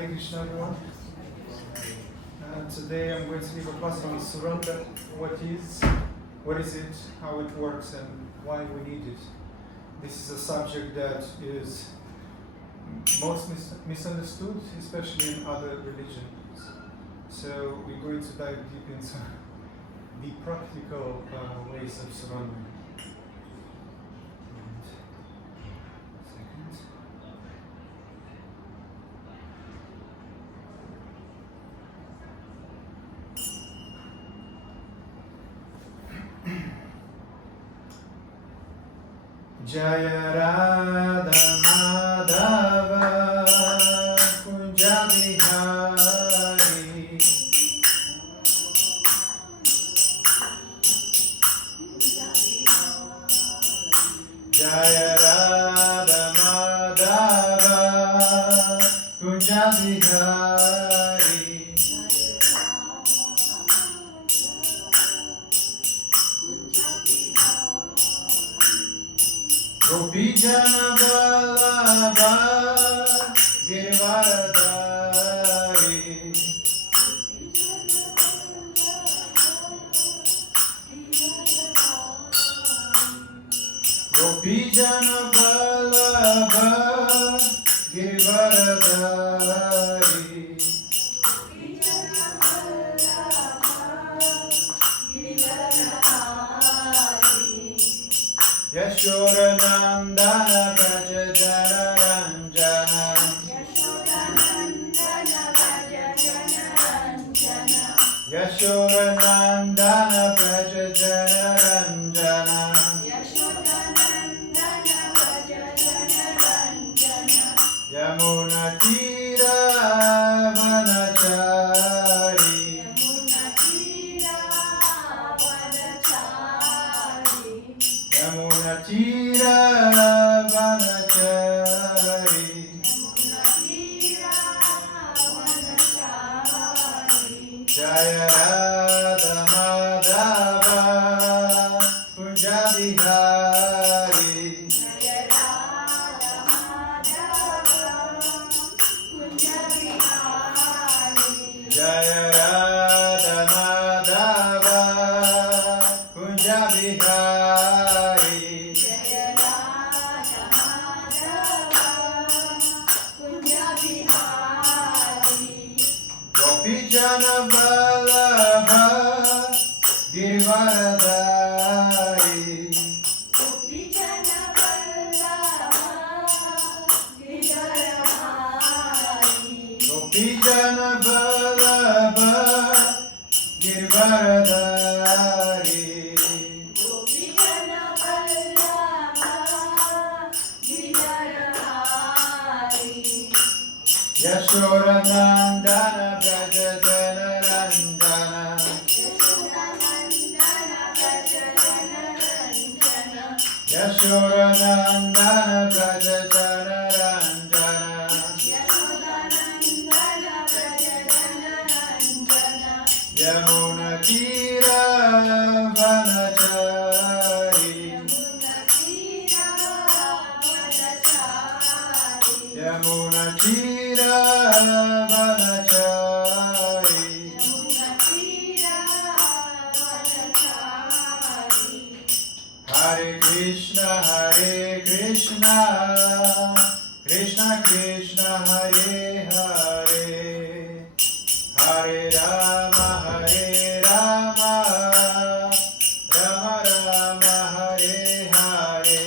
Hare Krishna everyone. Today I'm going to give a class on surrender. What is it, how it works, and why we need it. This is a subject that is most misunderstood, especially in other religions. So we're going to dive deep into the practical ways of surrendering. Jaya Radha Madhava Kunja Bihari Jaya Radha Madhava Kunja Bihari Gopi Jana Vallabha Girivaradari Gopi Jana Vallabha Girivaradari Yashodanandana Braja Jana Ranjana Yashodanandana Braja Jana Ranjana Yamuna Tira Vanachari Yamuna Tira Vanachari Jaya Radha Madhava Kunja Bihari Jaya Radha Madhava Kunja Bihari Gopi Jana Vallabha Girivaradari Gopi Jana Vallabha Girivaradari Yashodanandana Braja Jana Ranjana Yashodanandana Braja Jana Ranjana Yamuna Tira Vanachari Yamuna Tira Vanachari Hare Krishna Krishna Krishna Hare Hare Hare Rama Rama Rama Hare Hare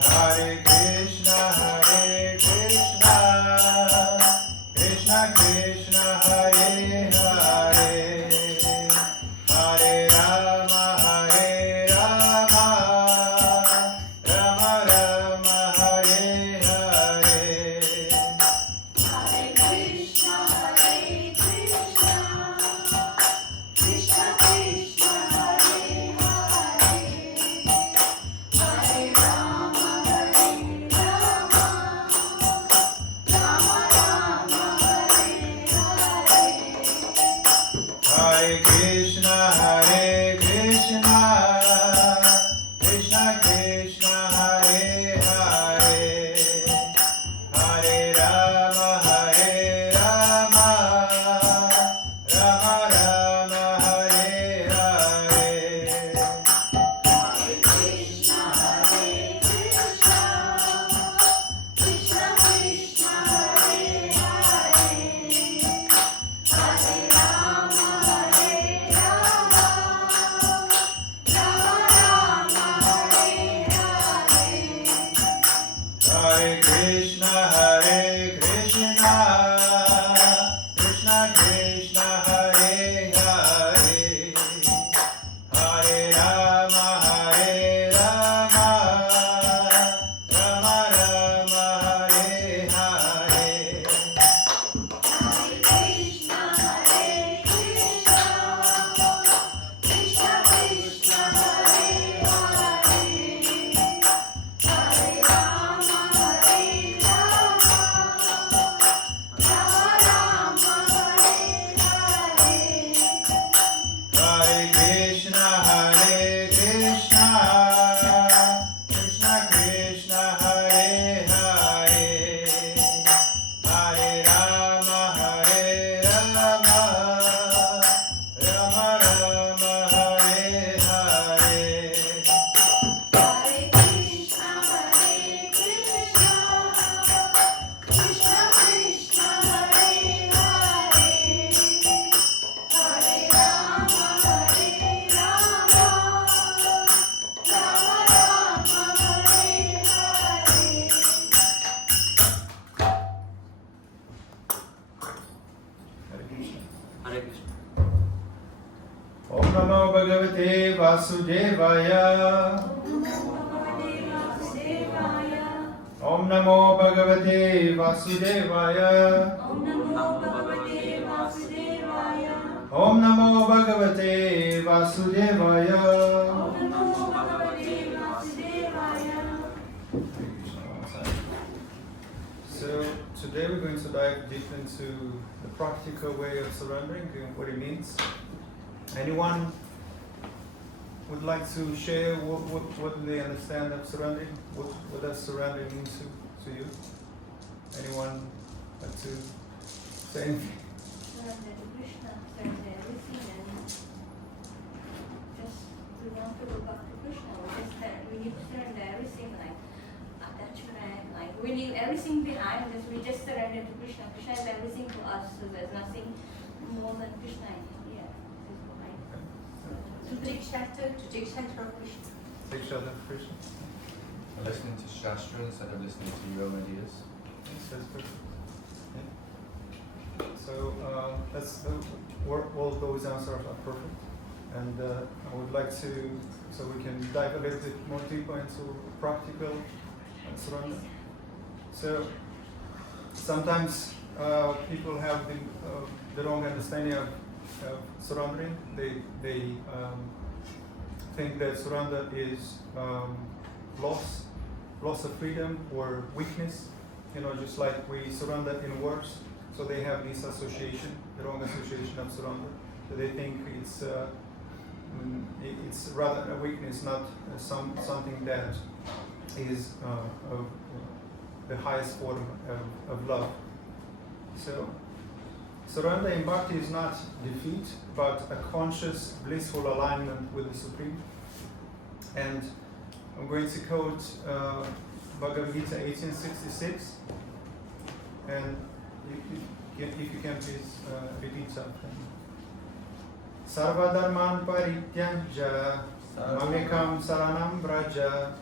Hare Krishna, Krishna Krishna, Hare Hare, Hare Rama, Rama Rama, Hare Hare. Hare Krishna, Krishna Krishna, Hare Hare, Hare Rama, Rama Rama, Hare Hare. Hare Krishna, Krishna Krishna, Hare Hare, Hare Rama, Rama Rama, Hare Hare. Hare Krishna, Krishna Krishna, Hare Hare, Hare Rama, Rama Rama, Hare Hare. Hare Krishna, Krishna Krishna, Hare Hare, Hare Rama, Rama Rama, Hare Hare. Hare Krishna, Krishna Krishna, Hare Hare, Hare Rama, Rama Rama, Hare Hare. Hare Krishna, Krishna Krishna, Hare Hare, Hare Rama, Rama Rama, Hare Hare. Hare Krishna, Krishna Krishna, Hare Hare, Hare Rama, Hare Krishna. Hare Krishna. Om Namo Bhagavate Vasudevaya. Om Namo Bhagavate Vasudevaya. Om Namo Bhagavate Vasudevaya. Om Namo Bhagavate Vasudevaya. Om Namo Bhagavate Vasudevaya. So today we're going to dive deep into the practical way of surrendering and what it means. Anyone would like to share what do they understand of surrendering? What does surrendering mean to you? Anyone like to say anything? Surrender to Krishna, surrender everything, and just we want to go back to Krishna. We need to surrender everything, like attachment, like we leave everything behind. We just surrender to Krishna. Krishna is everything to us, so there's nothing more than Krishna in here. This is what I. To take shelter of Krishna. Take shelter of Krishna. Listening to Shastra instead of listening to your own ideas. Yes, that's perfect. Yeah. So all those answers are perfect, and I would like to, so we can dive a little bit more deeper into practical surrender. So sometimes people have the wrong understanding of surrendering. They think that surrender is loss of freedom or weakness. Just like we surrender in words. So they have this association, the wrong association of surrender. So they think it's rather a weakness, not something that is of the highest form of love. So surrender in bhakti is not defeat, but a conscious, blissful alignment with the Supreme. And I'm going to quote Bhagavad Gita 1866, and if you can please repeat something. Sarva dharman parityajya mamekam saranam vraja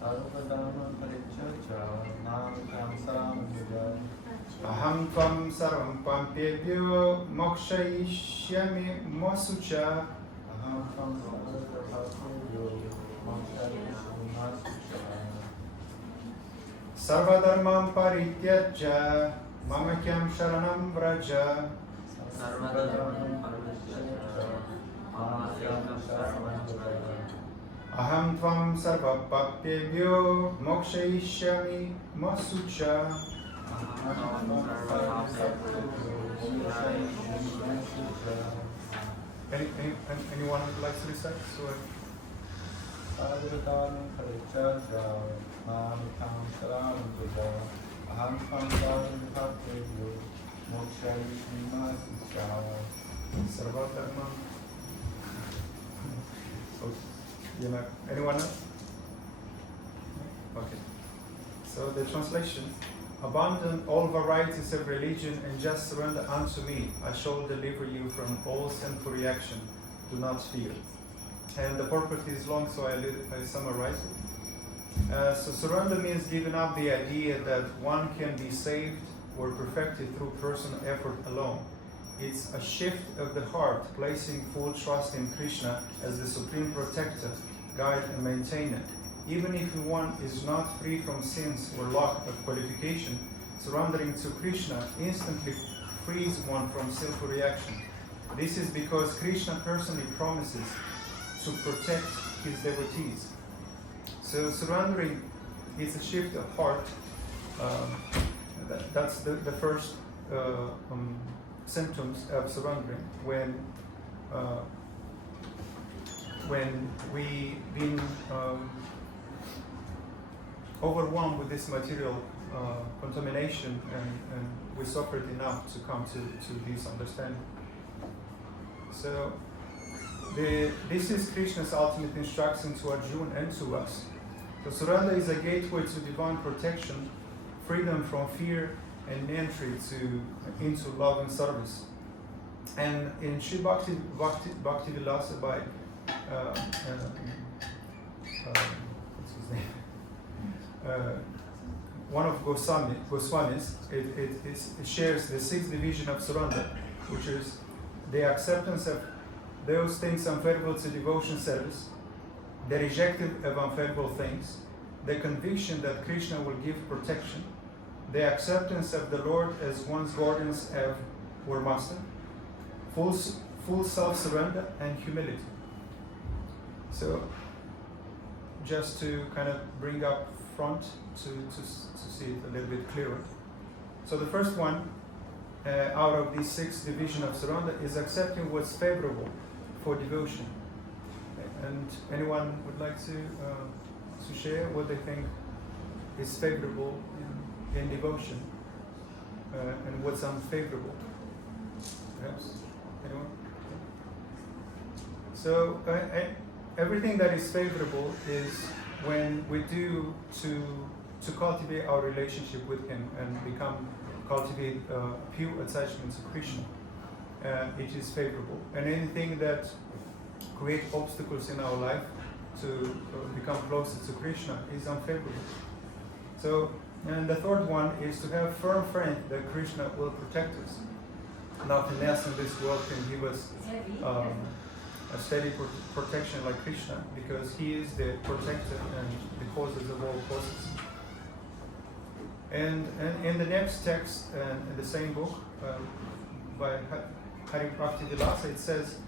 Sarvadharman parityajya mamekam saranam vraja. Aham tvam sarvam pampebhyo mokshayishyami mosucha. Aham tvam sarvadharmapyo mokshayishyami mosucha. Sarvadharmam parityajya mamakyam sharanam vraja. Sarvadharman parityajya mamekam saranam vraja. Aham tvam sarva papyebhyo mokshayishyami mosucha. Anyone would like to recite? So, Sarvadharman parityajya mamekam saranam vraja. Aham tvam sarvadharmapyo mokshayishyami mosucha. Sarvadharmam. So, anyone else? Okay. So the translation: abandon all varieties of religion and just surrender unto me. I shall deliver you from all sinful reaction. Do not fear. And the purport is long, so I summarize it. So surrender means giving up the idea that one can be saved or perfected through personal effort alone. It's a shift of the heart, placing full trust in Krishna as the supreme protector, guide and maintainer. Even if one is not free from sins or lack of qualification, surrendering to Krishna instantly frees one from sinful reaction. This is because Krishna personally promises to protect his devotees. So surrendering is a shift of heart. That's the first symptoms of surrendering. When we been overwhelmed with this material contamination and we suffered enough to come to this understanding. So this is Krishna's ultimate instruction to Arjuna and to us. So surrender is a gateway to divine protection, freedom from fear, and entry into love and service. And in Sri Bhakti Vilasa by what's his name? One of Goswamis, it shares the sixth division of surrender, which is the acceptance of those things unfavorable to devotion service, the rejection of unfavorable things, the conviction that Krishna will give protection, the acceptance of the Lord as one's guardians or master, full self-surrender and humility. So, just to kind of bring up front to see it a little bit clearer. So the first one out of these six divisions of surrender is accepting what's favorable for devotion. And anyone would like to share what they think is favorable in devotion and what's unfavorable? Perhaps anyone? So everything that is favorable is when we do to cultivate our relationship with Him and cultivate pure attachment to Krishna. It is favorable, and anything that creates obstacles in our life to become closer to Krishna is unfavorable. So, and the third one is to have firm faith that Krishna will protect us. Nothing else in this world can give us a steady protection like Krishna, because He is the protector and the causes of all causes. And in the next text, in the same book, by Hari Bhakti Vilasa, it says,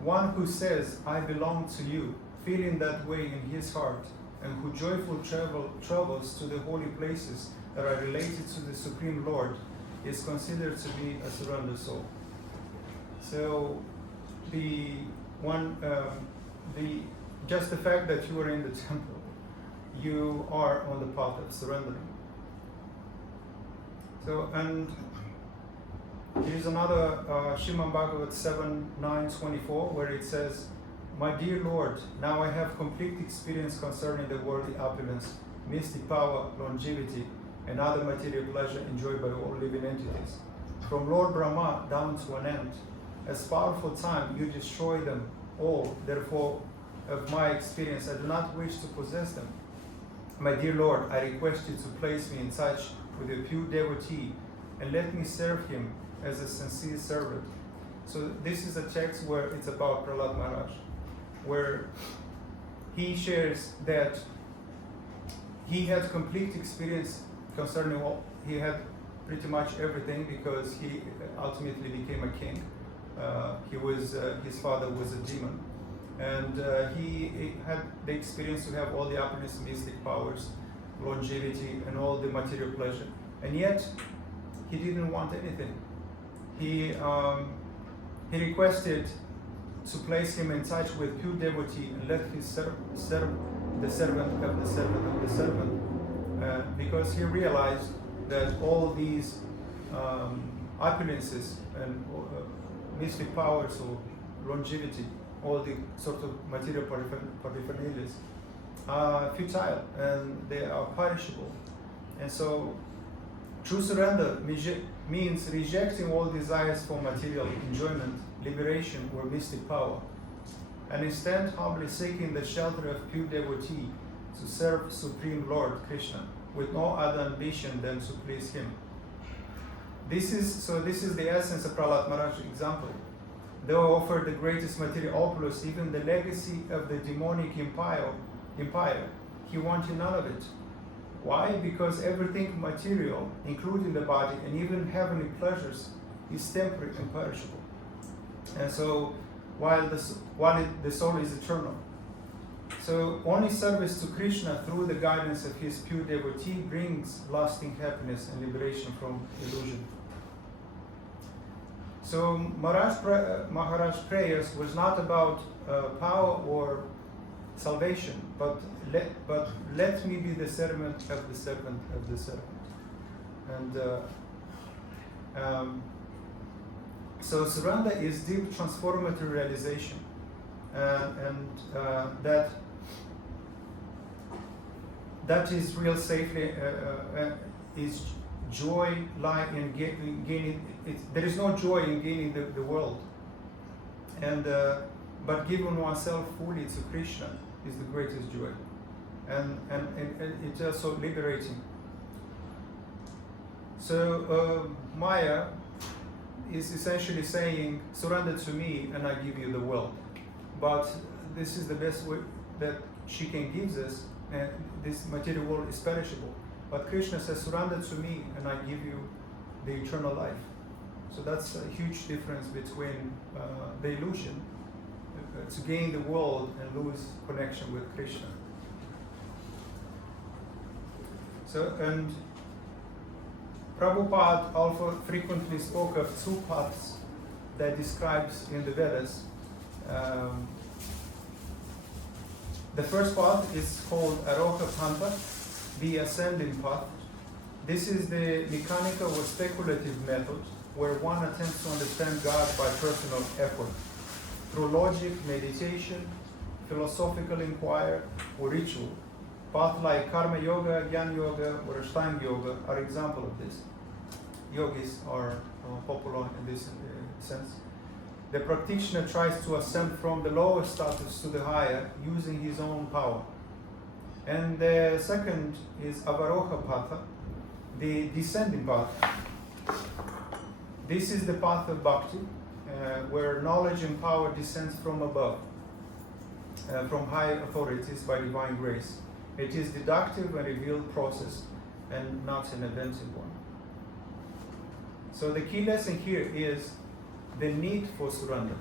one who says, I belong to you, feeling that way in his heart, and who joyful travels to the holy places that are related to the Supreme Lord, is considered to be a surrendered soul. So just the fact that you are in the temple, you are on the path of surrendering. So, and here's another Srimad Bhagavad 7:9-24, where it says, my dear Lord, now I have complete experience concerning the worldly opulence, mystic power, longevity, and other material pleasure enjoyed by all living entities. From Lord Brahma down to an end, as powerful time you destroy them all, therefore of my experience I do not wish to possess them. My dear Lord, I request you to place me in touch with a pure devotee and let me serve him as a sincere servant. So this is a text where it's about Prahlad Maharaj, where he shares that he had complete experience concerning all, he had pretty much everything because he ultimately became a king. His father was a demon, and he had the experience to have all the happiness, mystic powers, longevity, and all the material pleasure. And yet, he didn't want anything. He requested to place him in touch with pure devotee and let him serve the servant of the servant of the servant, because he realized that all these opulences and mystic powers or longevity, all the sort of material paraphernalias are futile and they are perishable. And so true surrender means rejecting all desires for material enjoyment, liberation, or mystic power, and instead humbly seeking the shelter of pure devotee to serve Supreme Lord Krishna with no other ambition than to please him. This is the essence of Prahlad Maharaj's example. Though offered the greatest material opulence, even the legacy of the demonic empire, he wanted none of it. Why? Because everything material, including the body and even heavenly pleasures, is temporary and perishable. And so, while the soul is eternal. So only service to Krishna through the guidance of his pure devotee brings lasting happiness and liberation from illusion. So Maharaj's prayers was not about power or salvation, but let me be the servant of the servant of the servant. And so surrender is deep transformative realization, and that is real safely is joy lie in gaining. There is no joy in gaining the world, and but giving oneself fully to Krishna is the greatest joy, and it's also liberating. So Maya is essentially saying, surrender to me and I give you the world. But this is the best way that she can give us, and this material world is perishable. But Krishna says, surrender to me and I give you the eternal life. So that's a huge difference between the illusion to gain the world and lose connection with Krishna. So, and Prabhupada also frequently spoke of two paths that describes in the Vedas. The first path is called Aroha Pantha, the ascending path. This is the mechanical or speculative method where one attempts to understand God by personal effort through logic, meditation, philosophical inquiry, or ritual. Paths like Karma Yoga, Jnana Yoga, or Ashtanga Yoga are examples of this. Yogis are popular in this sense. The practitioner tries to ascend from the lower status to the higher using his own power. And the second is Avaroha Patha, the descending path. This is the path of bhakti, where knowledge and power descends from above, from high authorities by divine grace. It is deductive and revealed process, and not an invented one. So the key lesson here is the need for surrender.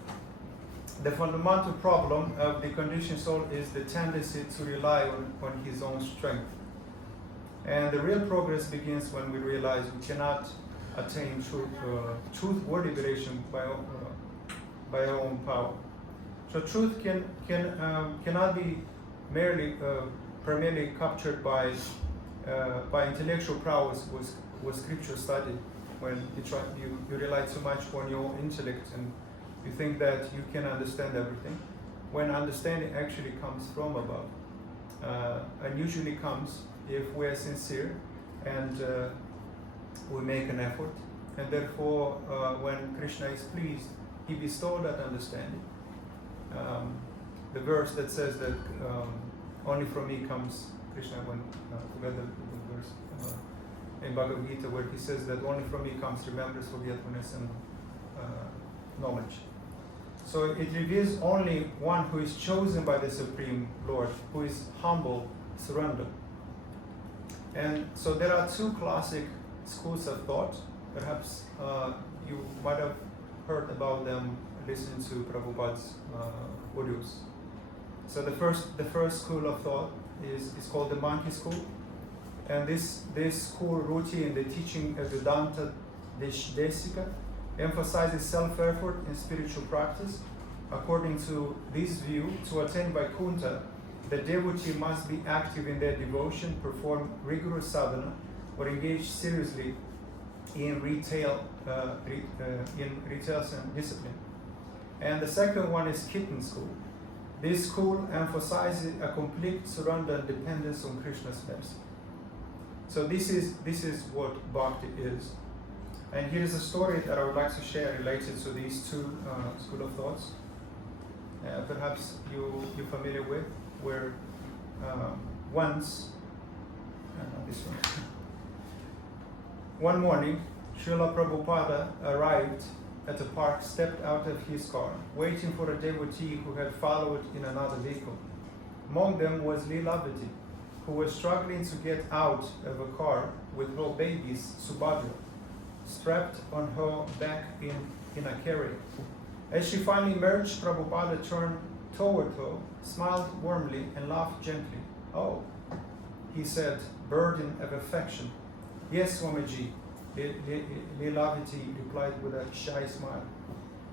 The fundamental problem of the conditioned soul is the tendency to rely on his own strength. And the real progress begins when we realize we cannot attain truth or liberation by our own power. So truth cannot be merely primarily captured by intellectual prowess with scripture study. When you rely too much on your own intellect and you think that you can understand everything, when understanding actually comes from above, and usually comes if we're sincere and we make an effort, and therefore when Krishna is pleased, he bestowed that understanding. The verse that says that only from me comes Krishna went together with the verse in Bhagavad Gita where he says that only from me comes remembrance, forgetfulness, and knowledge. So it reveals only one who is chosen by the Supreme Lord, who is humble, surrender. And so there are two classic schools of thought. Perhaps you might have heard about them listening to Prabhupada's audios. So the first school of thought is called the monkey school. And this school, rooted in the teaching of Vedanta Desika, emphasizes self-effort in spiritual practice. According to this view, to attain Vaikuntha, the devotee must be active in their devotion, perform rigorous sadhana, or engage seriously in retail and discipline. And the second one is Kirtan school. This school emphasizes a complete surrender and dependence on Krishna's mercy. So this is what bhakti is. And here's a story that I would like to share related to these two school of thoughts. Perhaps you're familiar with, where once, this one. One morning, Srila Prabhupada arrived at the park, stepped out of his car, waiting for a devotee who had followed in another vehicle. Among them was Lilavati, who was struggling to get out of a car with her babies, Subhadra, strapped on her back in a carrier. As she finally emerged, Prabhupada turned toward her, smiled warmly, and laughed gently. "Oh," he said, burden of affection. "Yes, Swamiji," Lilavati replied with a shy smile.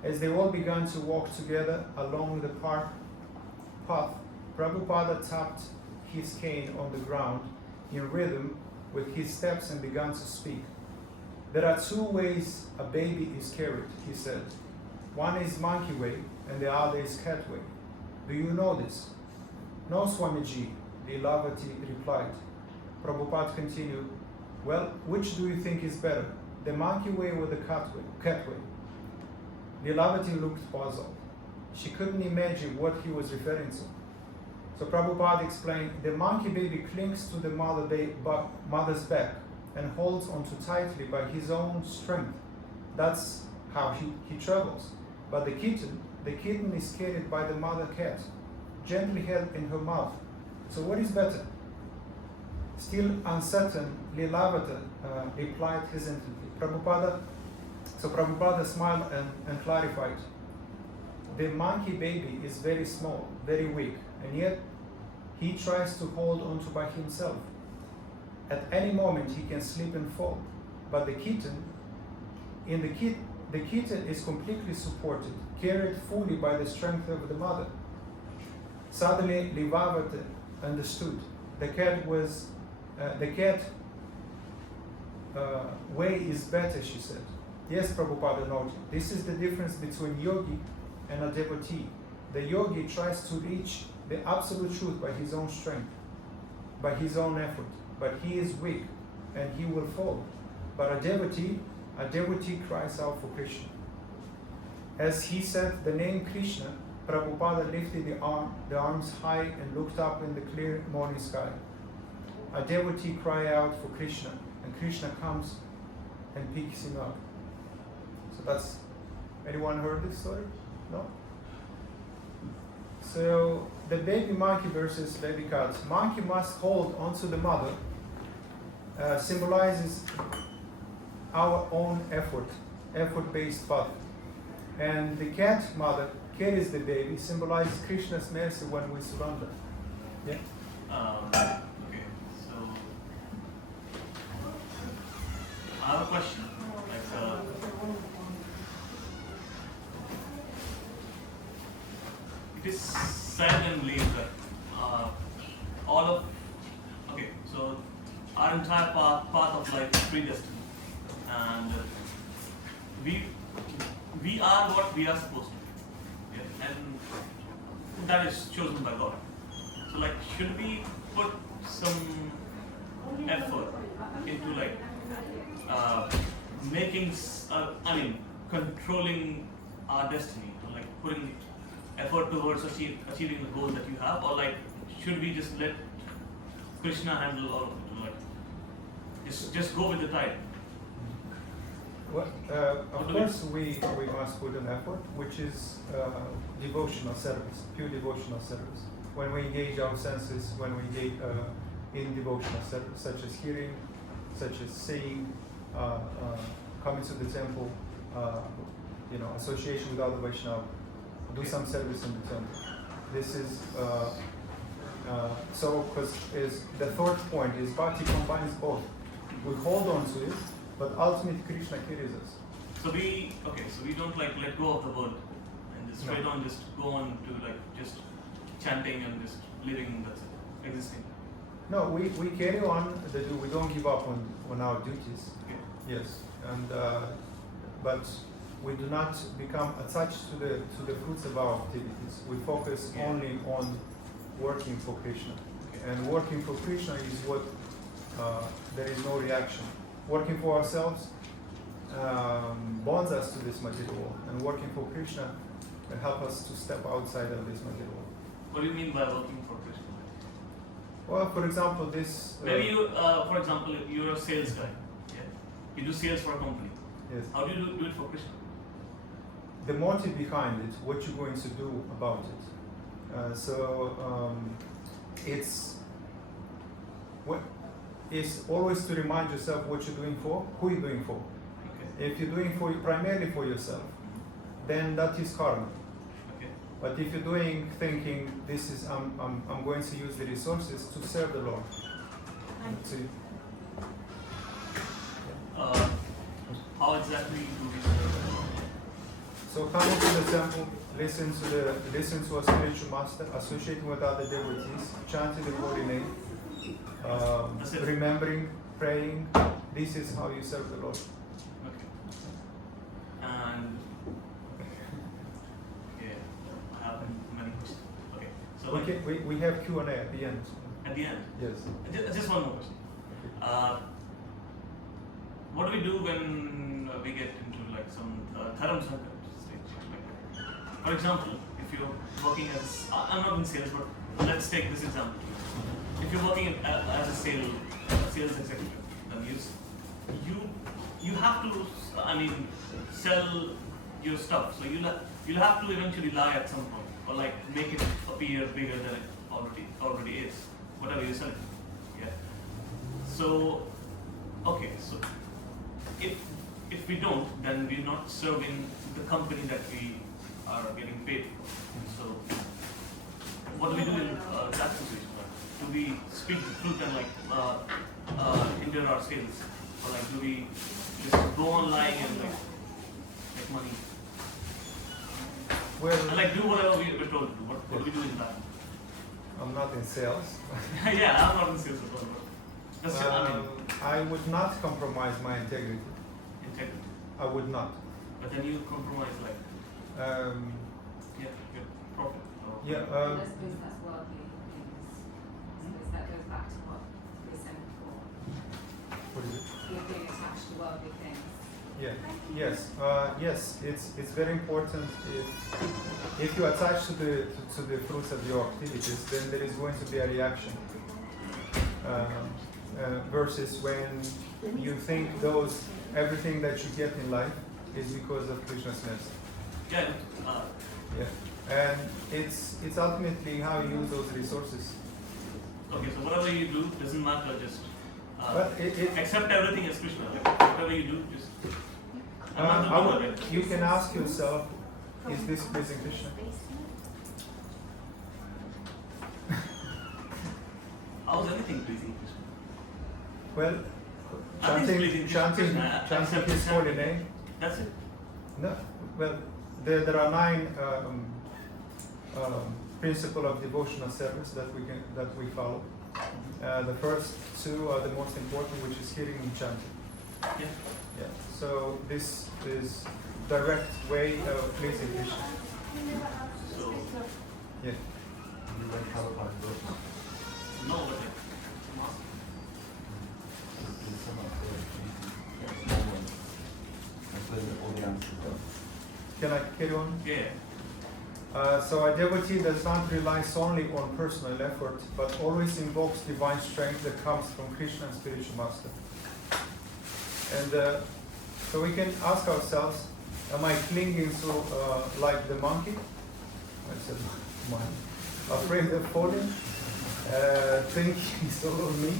As they all began to walk together along the park path, Prabhupada tapped his cane on the ground in rhythm with his steps and began to speak. "There are two ways a baby is carried," he said. "One is monkey way and the other is cat way. Do you know this?" "No, Swamiji," Lilavati replied. Prabhupada continued, "Well, which do you think is better, the monkey way or the cat way?" Lilavati looked puzzled. She couldn't imagine what he was referring to. So Prabhupada explained, "The monkey baby clings to the mother's back and holds onto tightly by his own strength. That's how he travels. But the kitten is carried by the mother cat, gently held in her mouth. So what is better?" Still uncertain, Lilavati replied hesitantly. Prabhupada smiled and clarified. "The monkey baby is very small, very weak, and yet he tries to hold on to by himself. At any moment he can slip and fall. But the kitten is completely supported, carried fully by the strength of the mother." Suddenly, Lilavati understood. The cat way is better, she said. "Yes," Prabhupada noted, "this is the difference between yogi and a devotee. The yogi tries to reach the absolute truth by his own strength, by his own effort, but he is weak and he will fall. But a devotee cries out for Krishna." As he said the name Krishna, Prabhupada lifted the arms high and looked up in the clear morning sky. A devotee cries out for Krishna, and Krishna comes and picks him up. So that's, anyone heard this story? No? So the baby monkey versus baby cat. Monkey must hold onto the mother, symbolizes our own effort-based path. And the cat mother carries the baby, symbolizes Krishna's mercy when we surrender. Yeah? Okay, so I have a question. It is said and believed that so our entire path of life is predestined, and we are what we are supposed to be, yeah? And that is chosen by God. So should we put some effort into controlling our destiny, putting effort towards achieving the goal that you have, or should we just let Krishna handle all of it? Like, just go with the tide. Well, What of do we- course, we must put an effort, which is devotional service, pure devotional service. When we engage our senses, when we engage in devotional service, such as hearing, such as seeing, coming to the temple, association with other Vaishnava, do some service in the temple. This is because the third point is bhakti combines both. We hold on to it, but ultimately Krishna carries us. So we don't like let go of the world and just No. straight on just go on to like just chanting and just living, that's it, existing. No, we carry on we don't give up on our duties. Okay. Yes, and but we do not become attached to the fruits of our activities. We focus Yeah. only on working for Krishna, Okay. and working for Krishna is what there is no reaction. Working for ourselves bonds us to this material world, and working for Krishna will help us to step outside of this material world. What do you mean by working for Krishna? Well, for example, this. Maybe you, for example, you're a sales guy. Yeah. You do sales for a company. Yes. How do you do it for Krishna? The motive behind it, what you're going to do about it. It's always to remind yourself what you're doing for, who you're doing for. Okay. If you're doing primarily for yourself, then that is karma. Okay. But if you're doing thinking this is I'm going to use the resources to serve the Lord. To, How exactly do we serve the Lord? so coming to the temple, listen to a spiritual master, associating with other devotees, chanting the holy name, That's it. remembering, praying. This is how you serve the Lord. Okay. And yeah, I have many questions. Okay. So like, We have Q&A at the end. at the end, Yes. just one more question. What do we do when we get into like some dharam sankat stage? Like, for example, if you're working as I'm not in sales, but let's take this example. If you're working as a sales executive, then you have to sell your stuff. So you'll have to eventually lie at some point, or like make it appear bigger than it already is. Whatever you're selling. Yeah. So okay, so if we don't, then we're not serving the company that we are getting paid for. So what do we do in that situation? Do we speak the truth and like hinder our sales, or like do we just go on lying and like make money Well, and like do whatever we're told to do? What do we do in that? I'm not in sales. Yeah, I'm not in sales at all. But that's I would not compromise my integrity. integrity. I would not. But then you compromise like your profit. Or Yeah. I suppose that's worldly things. I suppose that goes back to what we said before. What is it? You're being attached to worldly things. Yeah. Yes. Yes. It's very important. If you attach to the fruits of your activities, then there is going to be a reaction. Versus when you think everything that you get in life is because of Krishna's mercy. yeah. Yeah. And it's ultimately how you use those resources. Okay, so whatever you do doesn't matter. Just But it accept everything as Krishna. Like, whatever you do, just. I'm not the doer, right? you can ask yourself, is this pleasing Krishna? How is anything pleasing Krishna? Well, Nothing's pleasing chanting Krishna, his holy name. That's it. No, well, there are 9 principles of devotional service that we follow. The first 2 are the most important, which is hearing and chanting. Yeah. Yeah. So this is direct way of pleasing Krishna. So Yeah. You read Prabhupada books. no, but like, I'm asking. There's some of the small ones. That's where all the answers are. Can I carry on? Yeah. So a devotee does not rely solely on personal effort, but always invokes divine strength that comes from Krishna and spiritual master. And so we can ask ourselves, am I clinging to like the monkey? I said monkey. Afraid of falling, thinking it's all me?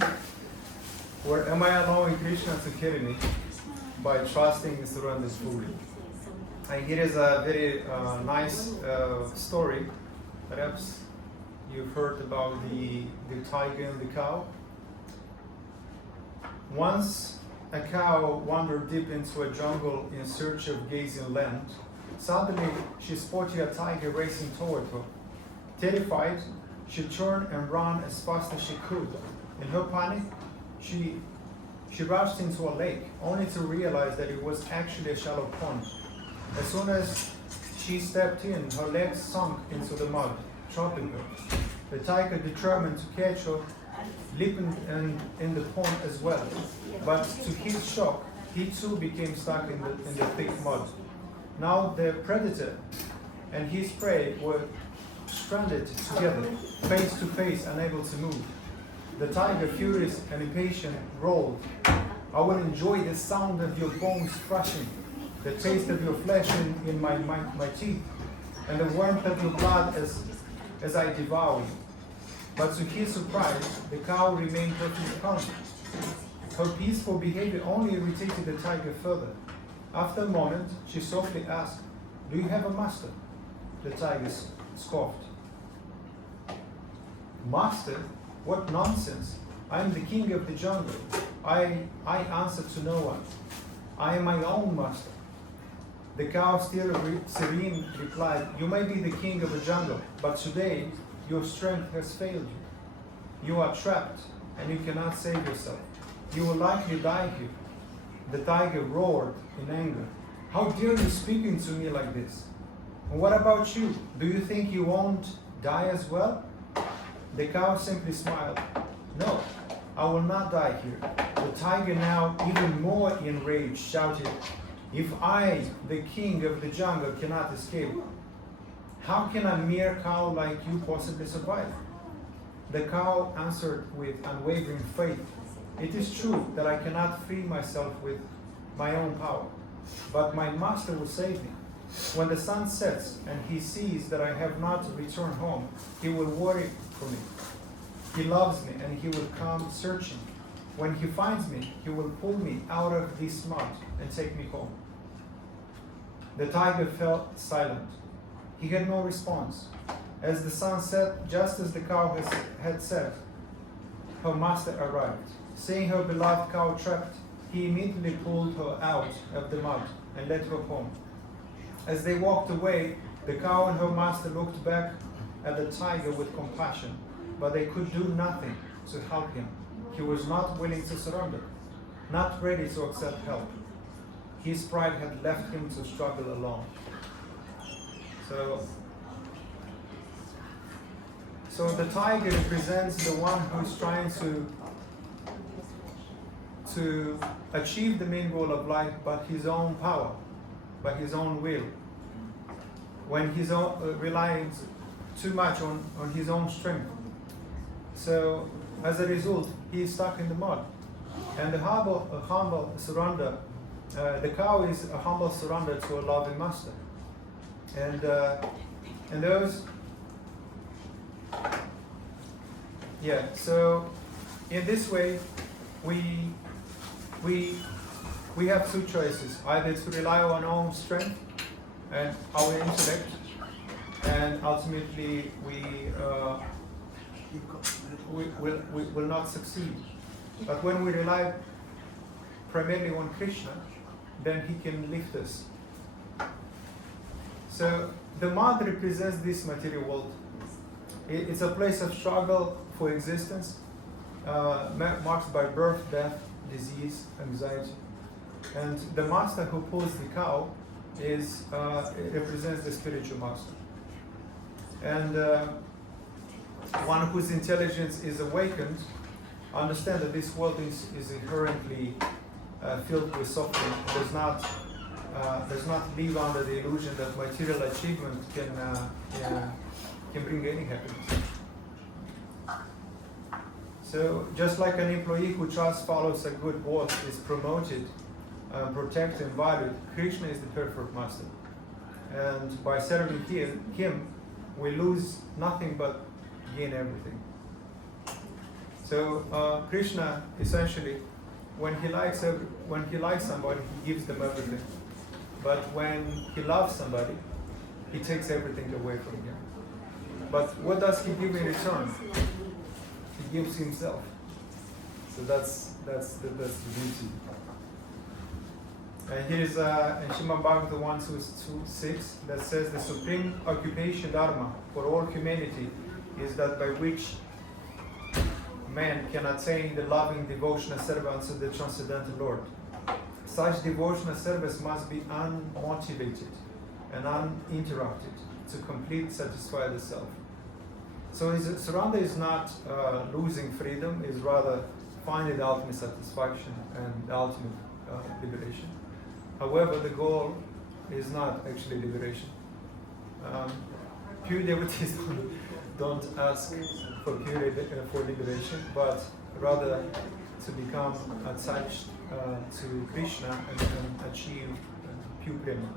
Or am I allowing Krishna to carry me by trusting and surrendering fully? And here is a very nice story. Perhaps you've heard about the tiger and the cow. Once a cow wandered deep into a jungle in search of grazing land. Suddenly, she spotted a tiger racing toward her. Terrified, she turned and ran as fast as she could. In her panic, she rushed into a lake, only to realize that it was actually a shallow pond. As soon as she stepped in, her legs sunk into the mud, chopping her. The tiger, determined to catch her, leaped in the pond as well. But to his shock, he too became stuck in the thick mud. Now the predator and his prey were stranded together, face to face, unable to move. The tiger, furious and impatient, roared, "I will enjoy the sound of your bones crushing, the taste of your flesh in my teeth, and the warmth of your blood as I devour you." But to his surprise, the cow remained perfectly calm. Her peaceful behavior only irritated the tiger further. After a moment, she softly asked, "Do you have a master?" The tiger scoffed. "Master? What nonsense! I am the king of the jungle. I answer to no one. I am my own master." The cow, still serene, replied, "You may be the king of the jungle, but today your strength has failed you. You are trapped, and you cannot save yourself. You will likely die here." The tiger roared in anger. "How dare you speaking to me like this? And what about you? Do you think you won't die as well?" The cow simply smiled. "No, I will not die here." The tiger, now even more enraged, shouted, "If I, the king of the jungle, cannot escape, how can a mere cow like you possibly survive?" The cow answered with unwavering faith, "It is true that I cannot free myself with my own power, but my master will save me. When the sun sets and he sees that I have not returned home, he will worry for me. He loves me and he will come searching. When he finds me, he will pull me out of this mud and take me home." The tiger fell silent. He had no response. As the sun set, just as the cow had said, her master arrived. Seeing her beloved cow trapped, he immediately pulled her out of the mud and led her home. As they walked away, the cow and her master looked back at the tiger with compassion, but they could do nothing to help him. He was not willing to surrender, not ready to accept help. His pride had left him to struggle alone. So the tiger represents the one who is trying to achieve the main goal of life by his own power, by his own will. When he's relying too much on his own strength. So as a result, he is stuck in the mud. And the humble surrender, the cow is a humble surrender to a loving master. And those, so in this way, we have two choices: either to rely on our own strength and our intellect, and ultimately we will not succeed. But when we rely primarily on Krishna, then he can lift us. So the mud represents this material world. It's a place of struggle for existence, marked by birth, death, disease, anxiety. And the master who pulls the cow represents the spiritual master. And one whose intelligence is awakened understand that this world is inherently filled with suffering, does not does not live under the illusion that material achievement can bring any happiness. So just like an employee who just follows a good boss is promoted, protected and valued, Krishna is the perfect master. And by serving him, we lose nothing but gain everything. So Krishna essentially, when he likes somebody, he gives them everything. But when he loves somebody, he takes everything away from him. But what does he give in return? He gives himself. So that's the beauty. And here is in Srimad Bhagavatam 1:2-6 that says the supreme occupation dharma for all humanity is that by which man can attain the loving devotional service to the transcendental Lord. Such devotional service must be unmotivated and uninterrupted to complete satisfy the self. So surrender is not losing freedom, is rather finding the ultimate satisfaction and the ultimate liberation. However, the goal is not actually liberation. Pure devotees don't ask for liberation, but rather to become attached to Krishna and achieve pure prema.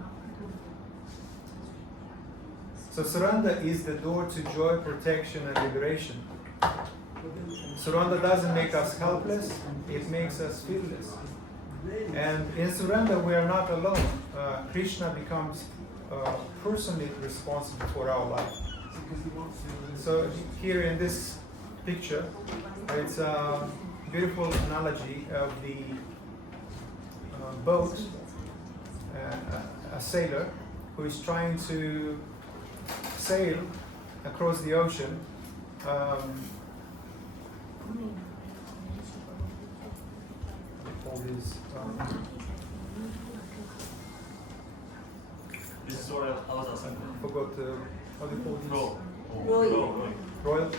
So surrender is the door to joy, protection, and liberation. Surrender doesn't make us helpless; it makes us fearless. And in surrender, we are not alone. Krishna becomes personally responsible for our life. So here in this picture, it's a beautiful analogy of the boat, a sailor who is trying to sail across the ocean. All these, This is what I was asking. forgot how do you call these? Royal. Royal?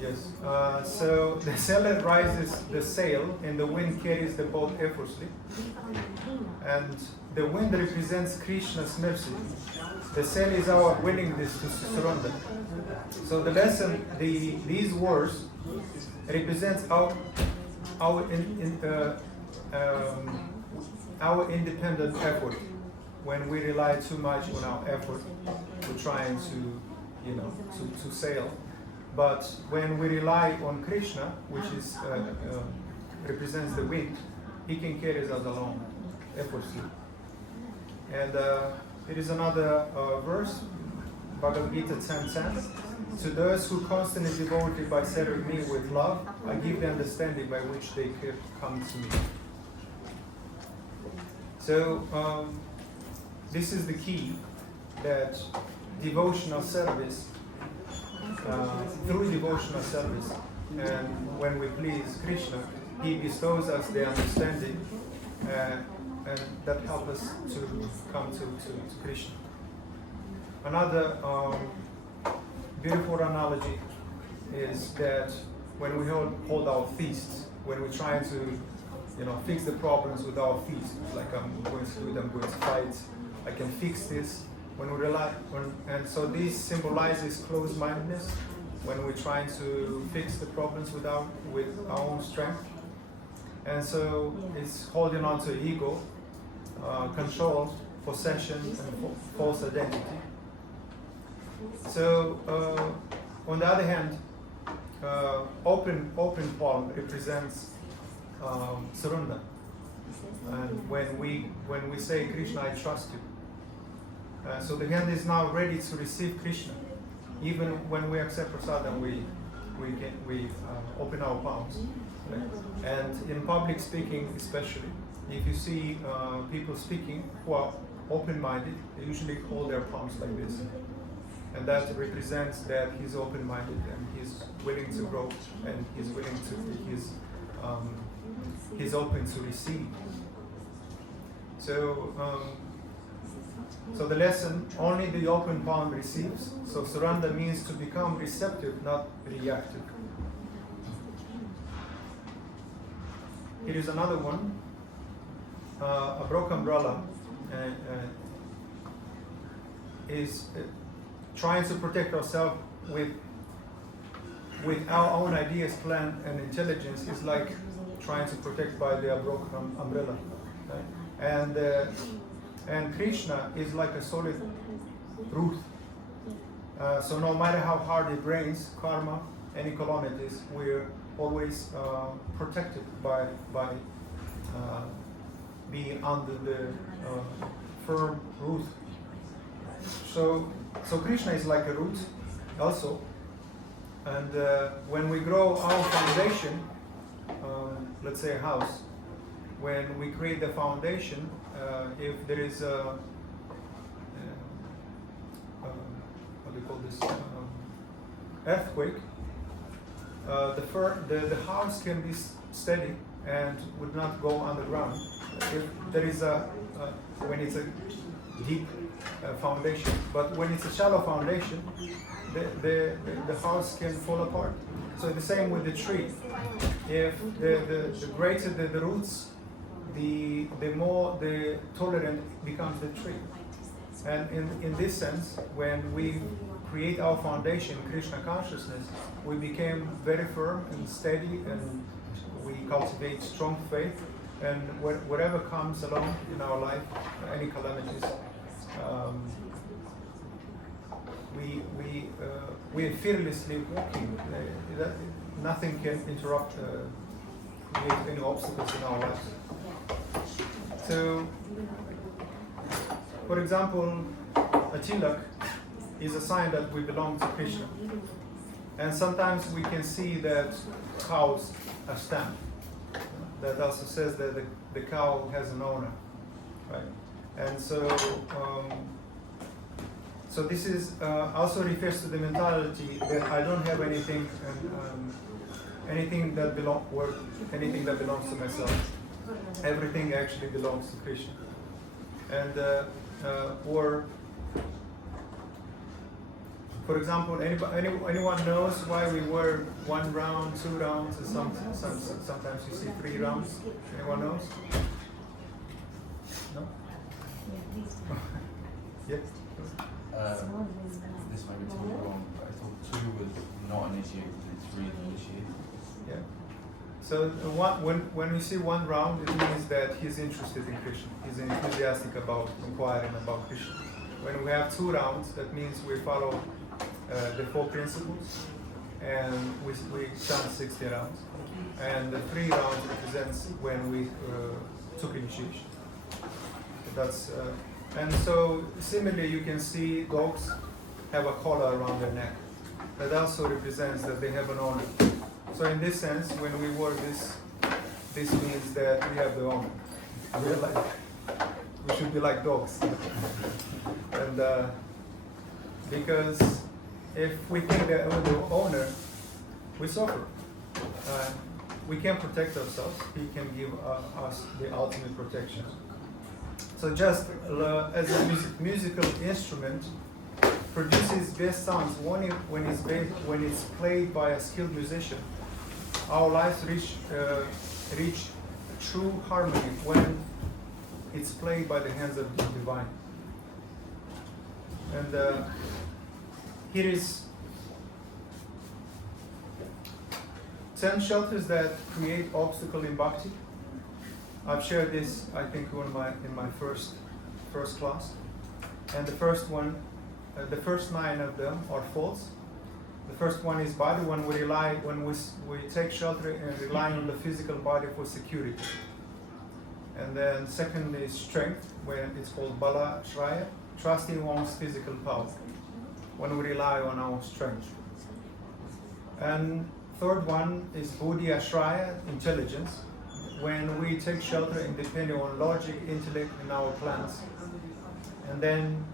Yes. So the sailor rises the sail and the wind carries the boat effortlessly. And the wind represents Krishna's mercy. The sail is our willingness to surrender. So the lesson, these words represents our independent effort. When we rely too much on our effort, we're trying to sail. But when we rely on Krishna, which is represents the wind, he can carry us along effortlessly. And it is another verse, Bhagavad Gita 10:10. To those who constantly devoted by serving me with love, I give the understanding by which they could come to me. So this is the key, that devotional service, through devotional service, and when we please Krishna, he bestows us the understanding and that helps us to come to Krishna. Another beautiful analogy is that when we hold our feasts, when we're trying to fix the problems with our feet, like I'm going to do it, I'm going to fight, I can fix this. When we rely on, and so this symbolizes closed-mindedness when we're trying to fix the problems with our own strength. And so it's holding on to ego, control, possession, and false identity. So on the other hand, open palm represents surrender. And when we say Krishna, I trust you. So the hand is now ready to receive Krishna. Even when we accept prasadam, we open our palms. Right? And in public speaking, especially, if you see people speaking who are open-minded, they usually hold their palms like this, and that represents that he's open-minded and he's willing to grow and he's willing to he's open to receive. So the lesson, only the open palm receives. So surrender means to become receptive, not reactive. Here is another one. A broken umbrella is trying to protect ourselves with our own ideas, plan, and intelligence is like trying to protect by the broken umbrella. Right? And Krishna is like a solid root. So no matter how hard it rains, karma, any calamities, we're always protected by being under the firm root. So Krishna is like a root also. And when we grow our foundation, let's say a house, when we create the foundation, if there is a what do you call this, earthquake, the house can be steady and would not go underground. If there is when it's a deep foundation, but when it's a shallow foundation, the house can fall apart. So the same with the tree. If the greater the roots, the more the tolerant becomes the tree. And in this sense, when we create our foundation, Krishna consciousness, we became very firm and steady, and we cultivate strong faith. And whatever comes along in our life, any calamities, we are fearlessly walking. Nothing can interrupt, create any obstacles in our lives. So, for example, a tilak is a sign that we belong to Krishna. And sometimes we can see that cows are stamped. That also says that the cow has an owner, right? And so this is also refers to the mentality that I don't have anything anything that belongs to myself. Everything actually belongs to Krishna. And or for example, anyone knows why we wear 1 round, 2 rounds, or sometimes you see 3 rounds? Anyone knows? No? Yeah? This might be totally wrong, but I thought 2 was not initiated, 3 is initiated. Yeah. So when we see 1 round, it means that he's interested in Krishna. He's enthusiastic about inquiring about Krishna. When we have 2 rounds, that means we follow the 4 principles, and we chant 60 rounds. And the 3 rounds represents when we took initiation. That's and so similarly, you can see dogs have a collar around their neck. That also represents that they have an owner. So in this sense, when we wear this means that we have the owner. We should be like dogs. And because if we think that we're the owner, we suffer. We can protect ourselves. He can give us the ultimate protection. So just as a musical instrument produces best sounds when it's played by a skilled musician, our lives reach true harmony when it's played by the hands of the divine. And here is 10 shelters that create obstacle in bhakti. I've shared this, I think, in my first class. And the first one, the first 9 of them are false. The first one is body, when we take shelter and rely on the physical body for security. And then second is strength, when it's called bala shraya, trusting one's physical power, when we rely on our strength. And third one is buddhi ashraya, intelligence, when we take shelter and depend on logic, intellect, and our plans. And then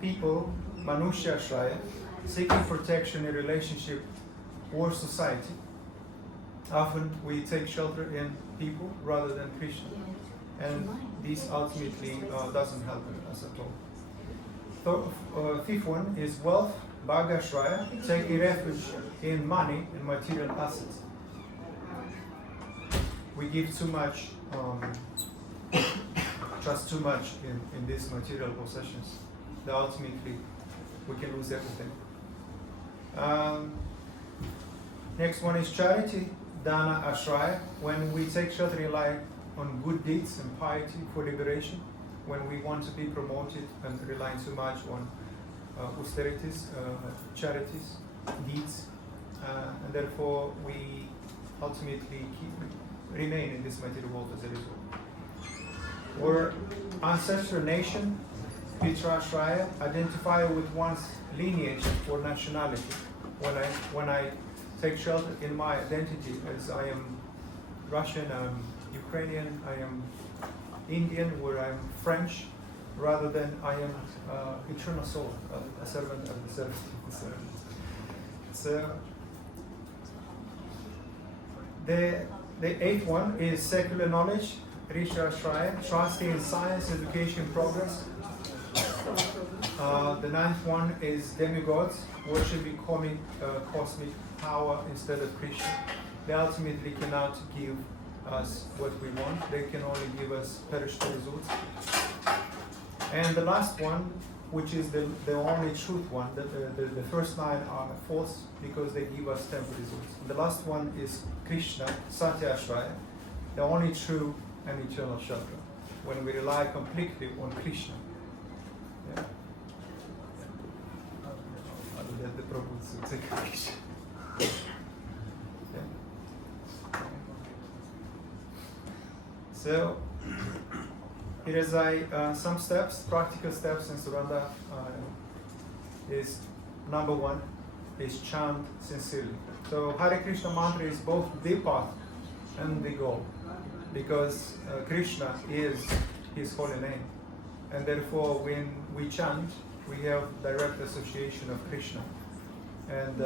people, manushya ashraya, seeking protection in relationship or society. Often we take shelter in people rather than Krishna. And this ultimately doesn't help us at all. Fifth one is wealth, bhaga ashraya, taking refuge in money and material assets. trust too much in these material possessions, then ultimately we can lose everything. Next one is charity, dana ashraya. When we take shelter, rely on good deeds and piety for liberation. When we want to be promoted and rely too much on austerities, charities, deeds, and therefore we ultimately remain in this material world as a result. Or ancestral nation, Pitra Shraya, identify with one's lineage or nationality. When I take shelter in my identity as I am Russian, I'm Ukrainian, I am Indian, or I'm French, rather than I am eternal soul, a servant of the servant of the servant. So the eighth one is secular knowledge, Risha Shraya, trusting in science, education, progress. The ninth one is demigods, worshiping cosmic power instead of Krishna. They ultimately cannot give us what we want. They can only give us perishable results. And the last one, which is the only truth one, the first nine are false because they give us temporary results. The last one is Krishna, Satya Ashraya, the only true and eternal shelter, when we rely completely on Krishna. Yeah. I'll let the Prabhu take a picture. Yeah. So, here is some steps, practical steps in surrender. Is number one is chant sincerely. So Hare Krishna mantra is both the path and the goal, because Krishna is his holy name, and therefore when we chant, we have direct association of Krishna, and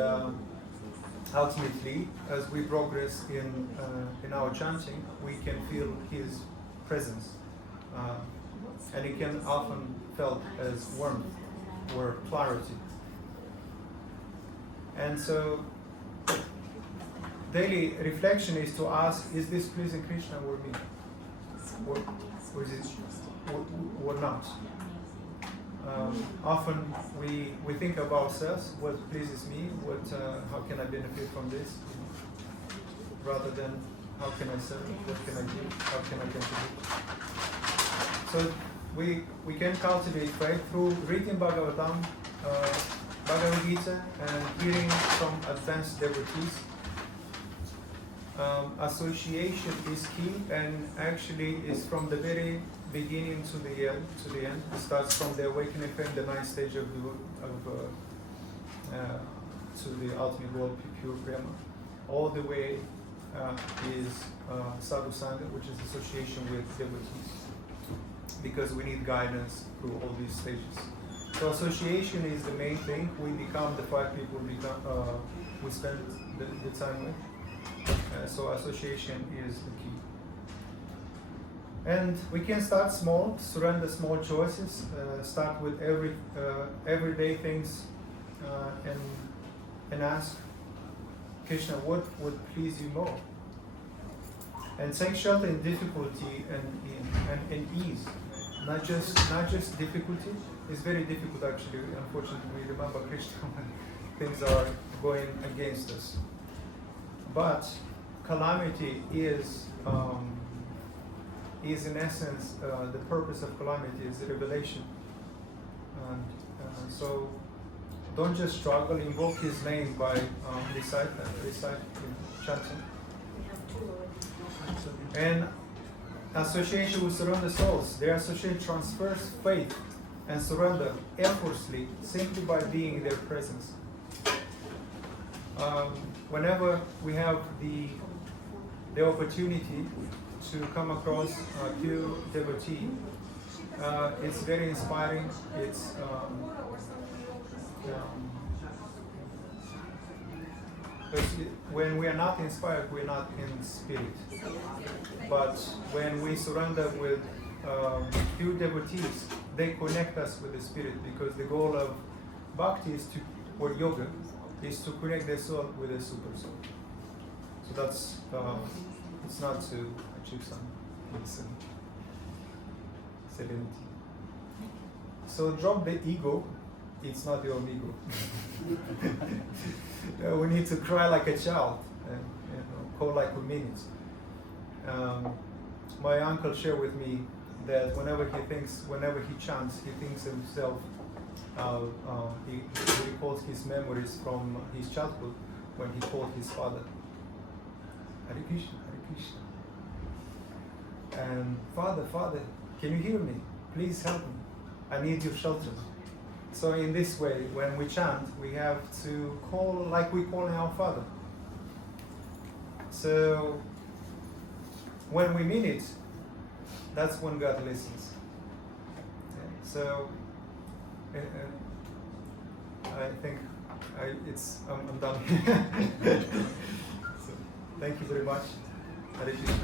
ultimately, as we progress in our chanting, we can feel his presence. And it can often felt as warmth or clarity. And so daily reflection is to ask, is this pleasing Krishna or me? Or is it or not? Often we think of ourselves, what pleases me, how can I benefit from this, rather than how can I serve, what can I do, how can I contribute. So we can cultivate faith through reading Bhagavatam, Bhagavad Gita, and hearing from advanced devotees. Association is key, and actually is from the very beginning to the end. It starts from the awakening from the ninth stage of to the ultimate world, pure prema. All the way is sadhu sangha, which is association with devotees, because we need guidance through all these stages. So association is the main thing. We become the five people we spend the time with. So association is the key. And we can start small, surrender small choices, start with everyday things, and ask Krishna, what would please you more? And take shelter in difficulty and in ease. Not just difficulty. It's very difficult actually. Unfortunately, we remember Krishna when things are going against us. But calamity is in essence the purpose of calamity is revelation. And so don't just struggle. Invoke His name by recite, chanting. And association with surrender souls. Their association transfers faith and surrender effortlessly simply by being in their presence. Whenever we have the opportunity to come across a pure devotee, it's very inspiring. It's when we are not inspired, we're not in spirit. But when we surrender with pure devotees, they connect us with the spirit, because the goal of bhakti is or yoga is to connect the soul with the super soul. So that's it's not to achieve some. It's masculinity. So drop the ego, it's not your ego. We need to cry like a child and call like we mean it. My uncle shared with me that whenever he chants, he thinks himself, he recalls his memories from his childhood when he called his father. Hare Krishna, Hare Krishna. And Father, can you hear me? Please help me. I need your shelter. So in this way, when we chant, we have to call like we call our Father. So when we mean it, that's when God listens. Okay? So I think I'm done. So, thank you very much. Hare Krishna.